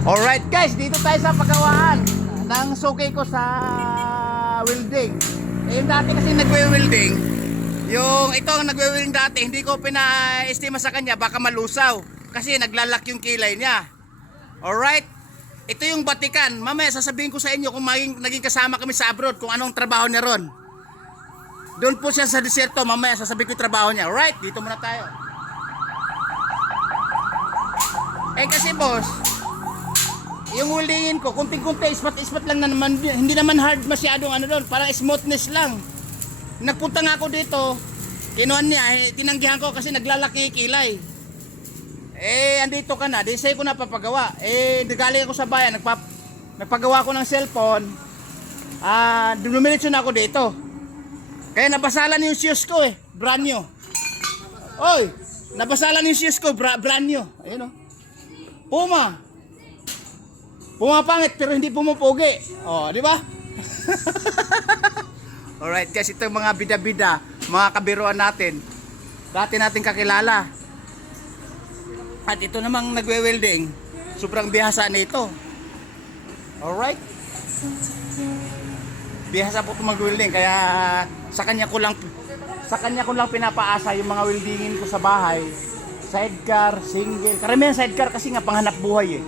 Alright guys, dito tayo sa pagawaan ng suki ko sa welding. Yung dati kasi nagwe-welding, yung ito ang nagwe-welding dati, hindi ko pina-estima sa kanya, baka malusaw kasi naglalak yung kilay niya. Alright, ito yung batikan. Mamaya sasabihin ko sa inyo kung naging kasama kami sa abroad, kung anong trabaho niya ron. Doon po siya sa desierto, mamaya sasabihin ko yung trabaho niya. Alright, dito muna tayo. Kasi boss, yung weldingin ko, kunting-kunti, ispat-ispat lang na naman, hindi naman hard masyadong ano doon, parang smoothness lang. Nagpunta nga ako dito, kinuhan niya, tinanggihan ko kasi naglalaki kilay. Andito ka na, di sa'yo ko napapagawa. Galing ako sa bayan, nagpagawa ko ng cellphone, dumiretso na ako dito. Kaya nabasalan yung shoes ko brand new. Oy, nabasalan yung shoes ko, brand new. Ayun Puma. Pumapangit pero hindi pumupugi. Di ba? Alright guys, ito yung mga bida-bida, mga kabiruan natin. Dati natin kakilala. At ito namang nagwe-welding, sobrang bihasa nito. Alright? Bihasa po ito mag-welding, kaya sa kanya ko lang pinapaasa yung mga weldingin ko sa bahay. Sidecar, single. Karamihan sidecar kasi nga panghanap buhay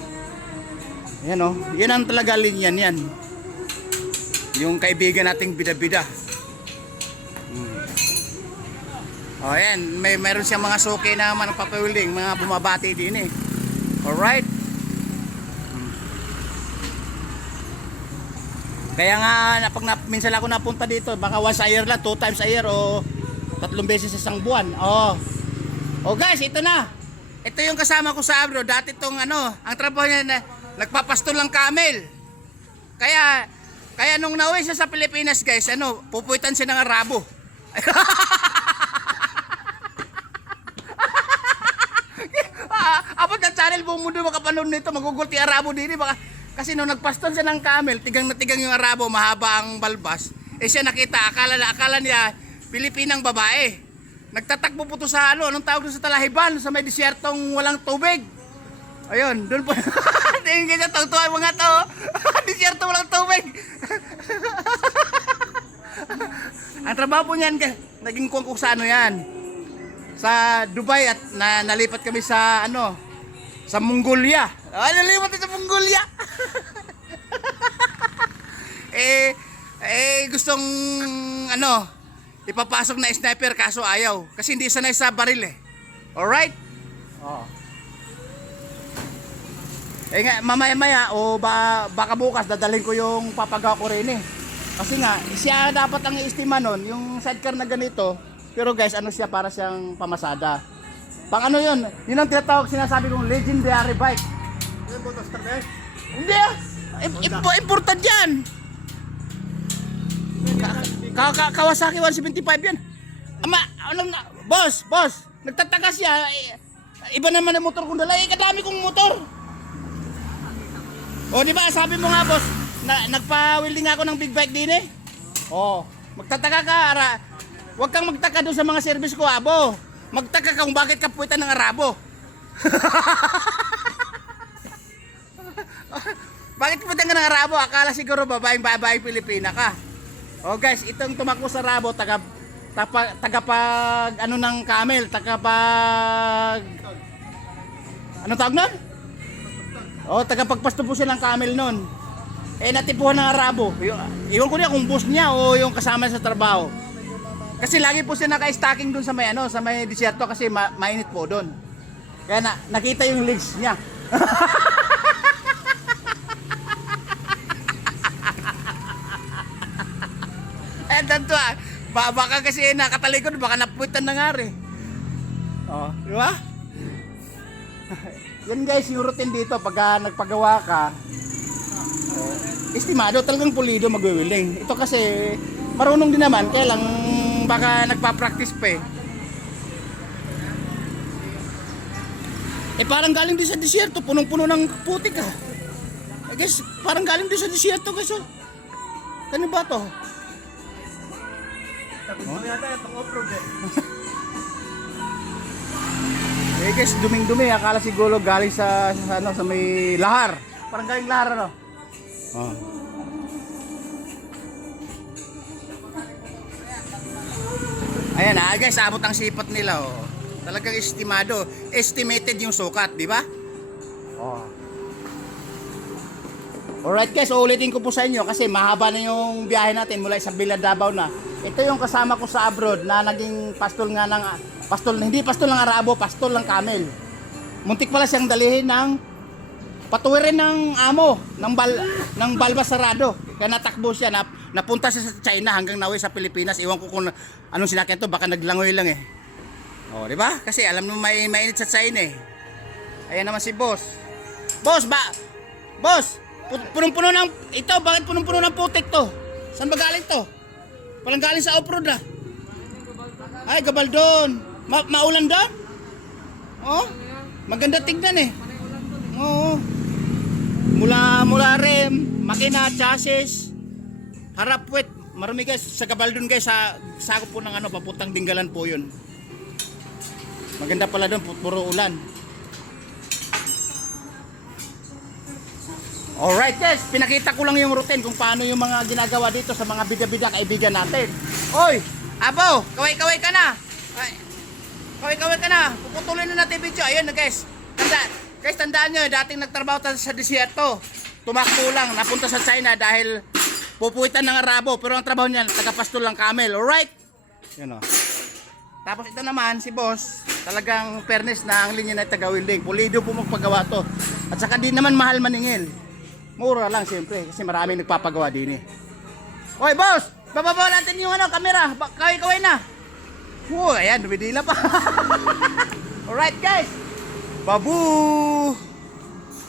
Yan yan ang talaga linya niyan. Yung kaibigan nating bida-bida. Yan, mayroon siyang mga suki na managpapawilding, mga bumabati din Alright. Kaya nga minsan ako napunta dito, baka once a year lang, 2 times a year o 3 beses sa isang buwan. Guys, ito na. Ito yung kasama ko sa abroad. Dati itong ang trabaho niya na nagpapastol ng camel. Kaya nung nauwi siya sa Pilipinas, guys, pupuwitan siya ng Arabo. Abot na channel buong mundo makapanood nito, magugulti Arabo din kasi nung nagpastol siya ng camel, tigang na tigang yung Arabo, mahaba ang balbas. Siya nakita, akala niya Pilipinang babae. Nagtatakbo po to sa anong tawag doon sa Talahiban, sa may disyertong walang tubig. Ayun, doon po. Tingin ganyan, tawtuan mga to. Disyerto walang tubig. Ang trabaho po niyan, naging kung sa yan. Sa Dubai at nalipat kami sa sa Mongolia. Nalipat sa Mongolia. Gustong ipapasok na sniper kaso ayaw kasi hindi sanay sa baril Alright? Mamaya-maya baka bukas dadalhin ko yung papagawa ko rin kasi nga siya dapat ang i-estima nun yung sidecar na ganito, pero guys siya para siyang pamasada pang yun ang tinatawag, sinasabi kong legendary bike. Hindi important yan. Kawasaki 175 yan. Boss, nagtataka siya. Iba naman ang motor kong dala. Kadami kong motor. Di ba? Sabi mo nga, boss, nagpa-welding ako ng big bike din magtataka ka, huwag kang magtaka doon sa mga service ko, abo. Magtaka ka kung bakit ka puwitan ng Arabo. Bakit puwitan ka ng Arabo? Akala siguro babaeng Pilipina ka. Guys, itong tumakbo sa Arabo, tagapag ng camel, tawag nun? Tagapagpasto po siya ng camel nun. Natipuhan ng Arabo. Iwan ko niya kung boss niya o yung kasama sa trabaho. Kasi lagi po siya naka-stacking dun sa may disyerto kasi mainit po dun. Kaya nakita yung legs niya. Tanto baka kasi nakatalikod, baka napuwitan na nga rin. Di ba? Yan guys, yung routine dito pagka nagpagawa ka, estimado talagang pulido magwe-welding. Ito kasi marunong din naman, kaya lang baka nagpa-practice pa parang galing din sa disyerto, punong-puno ng putik guys, parang galing din sa disyerto guys Kano ba to? Guys, duming-dumi, akala siguro galing sa may lahar. Parang gawing lara, no? Oh. Ayan guys, abot ang sipat nila, oh. Talagang estimado, estimated yung sukat, di ba? Oh. Alright guys, ulitin ko po sa inyo kasi mahaba na yung biyahe natin mula Isabela, Davao na. Ito yung kasama ko sa abroad na naging pastol nga ng hindi pastol ng Arabo, pastol ng camel. Muntik pala siyang dalihin ng patuwirin ng amo ng Balbas Sarado. Kaya natakbo siya, napunta siya sa China hanggang nawi sa Pilipinas. Iwan ko kung anong sinakyan to, baka naglangoy lang eh. Oh, di ba? Kasi alam mo mainit sa China eh. Ayan naman si boss. Boss, punong-puno ng ito, bakit punong-puno ng putik to? Saan ba galing to? Palang galing sa off-road ah. Ay, Gabaldon. Maulan doon? Oh, maganda tignan eh. Oo. Mula rem, makina, chassis, harap puwet. Marami guys sa Gabaldon guys, sa sakop po ng papuntang Dinggalan po 'yun. Maganda pala doon, puro ulan. Alright guys, pinakita ko lang yung routine kung paano yung mga ginagawa dito sa mga bida-bida kaibigan natin. Oy, Abo, kaway-kaway ka na. Ay, kaway-kaway ka na. Puputulin na natin video. Ayun na guys. Tandaan nyo, dating nagtrabaho sa desierto. Tumakbo lang, napunta sa China dahil pupuwitan ng Arabo. Pero ang trabaho niya, tagapastol lang camel. Alright? Yun o. Tapos ito naman, si boss, talagang fairness na ang linya na taga-welding. Pulido po magpagawa to. At saka di naman mahal maningil. Mura lang siyempre kasi maraming nagpapagawa din eh. Hoy boss, bababa natin yung camera. Kaway-kaway na. Ayan, dumidila pa. Alright guys. Babu.